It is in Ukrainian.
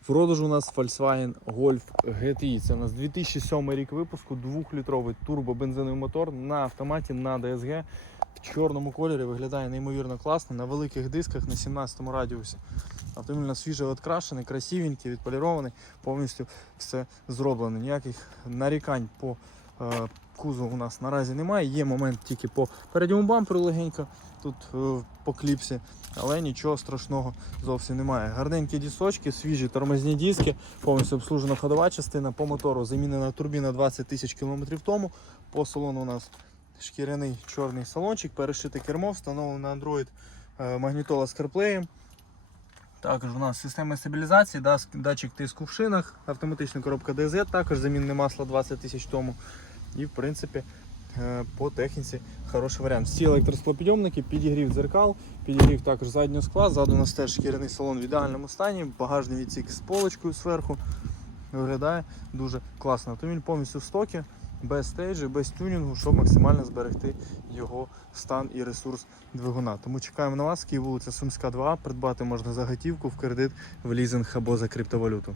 В продажу у нас Volkswagen Golf GTI. Це у нас 2007 рік випуску, 2-літровий турбобензиновий мотор на автоматі на DSG. В чорному кольорі виглядає неймовірно класно, на великих дисках на 17 радіусі. Автомобіль у свіже відкрашений, красивенький, відполірований, повністю все зроблено. Ніяких нарікань по е, кузову у нас наразі немає. Є момент тільки по передньому бамперу легенько, тут е, по кліпсі, але нічого страшного зовсім немає. Гарненькі дісочки, свіжі тормозні диски, повністю обслужена ходова частина. По мотору замінена турбіна 20 тисяч кілометрів тому. По салону у нас шкіряний чорний салончик, перешите кермо, встановлено Android е, магнітола з CarPlay. Також у нас система стабілізації, датчик тиску в шинах, автоматична коробка DZ, також замінне масло 20 тисяч тому. І в принципі е, по техніці хороший варіант. Всі електросклопідйомники, підігрів дзеркал, підігрів також заднього скла. Ззаду у нас теж шкіряний салон в ідеальному стані, багажний відсік з полочкою зверху. Виглядає дуже класно. Автомобіль повністю в стокі, без стейджі, без тюнінгу, щоб максимально зберегти його стан і ресурс двигуна. Тому чекаємо на вас, Київ вулиця Сумська 2. Придбати можна за готівку в кредит, в лізинг або за криптовалюту.